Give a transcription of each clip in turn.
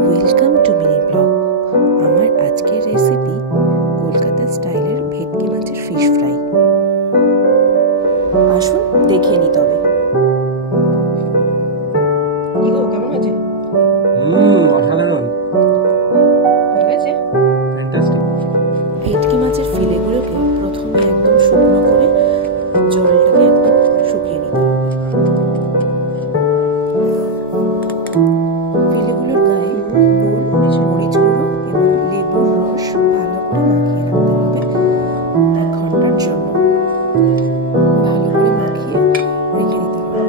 Welcome to mini blog. আমার আজকের recipe Kolkata স্টাইলের ভেটকি মাছের ফিশ ফ্রাই। আসুন দেখে নি তবে কেমন হয়েছে? অসাধারণ, ভেটকি মাছের ফিলেগুলোকে প্রথমে একদম শুকনো করে জলটাকে একদম শুকিয়ে নিতে হবে। ফিলেগুলোর গায়ে নুন, মরিচ গুঁড়ো এবং লেবুর রস ভালো করে মাখিয়ে রাখতে হবে 1 ঘন্টার জন্য। ভালো করে মাখিয়ে রেখে দিতে হবে।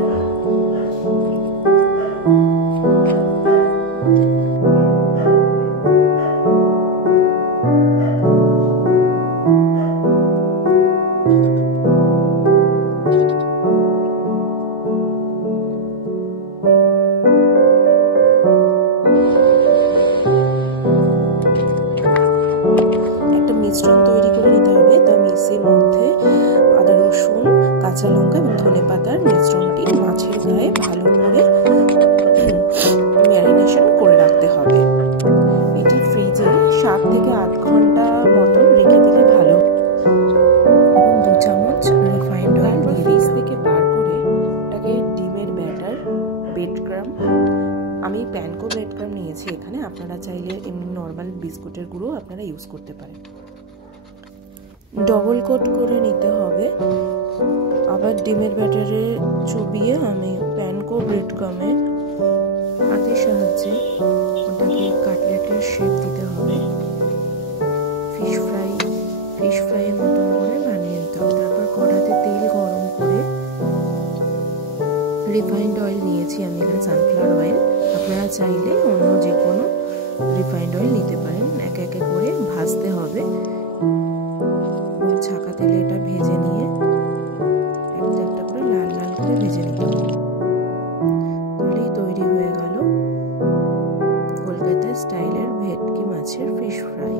মিশ্রণ তৈরি করে নিতে হবে। তো মিক্সির মধ্যে আদা, রসুন, কাঁচা লঙ্কা এবং ধনেপাতার মিশ্রণটি মাছের গায়ে ভালো করে ম্যারিনেশন করে রাখতে হবে। এটি ফ্রিজে 7 থেকে 8 ঘন্টা মতন রেখে দিলে ভালো। এবং 2 চামচ রিফাইন্ড অয়েল দিয়ে ফ্রিজ থেকে বার করে এটাকে ডিমের ব্যাটার, ব্রেড ক্রাম, আমি প্যানকো ব্রেড ক্রাম নিয়েছি এখানে। আপনারা চাইলে এমনি নর্মাল বিস্কুটের গুঁড়ো আপনারা ইউজ করতে পারেন। ডবল কোট করে নিতে হবে। আবার ডিমের ব্যাটারে চুবিয়ে আমি প্যানকো ব্রেড ক্রামে হাতের সাহায্যে ওটাকে কাটলেটের শেপ দিতে হবে। ফিশ ফ্রাইয়ের মতন করে বানিয়ে নিতে হবে। তারপর কড়াতে তেল গরম করে রিফাইন্ড অয়েল নিয়েছি আমি এখানে, সানফ্লাওয়ার অয়েল। আপনারা চাইলে অন্য যে কোনো রিফাইন্ড অয়েল নিতে পারেন। একে একে করে ভাজতে হবে। ছাকা তেলে এটা ভেজে নিয়ে একটা একটা করে লাল লাল করে ভেজে নিতে হবে। তাহলেই তৈরি হয়ে গেল কলকাতা স্টাইলের ভেটকি মাছের ফিশ ফ্রাই।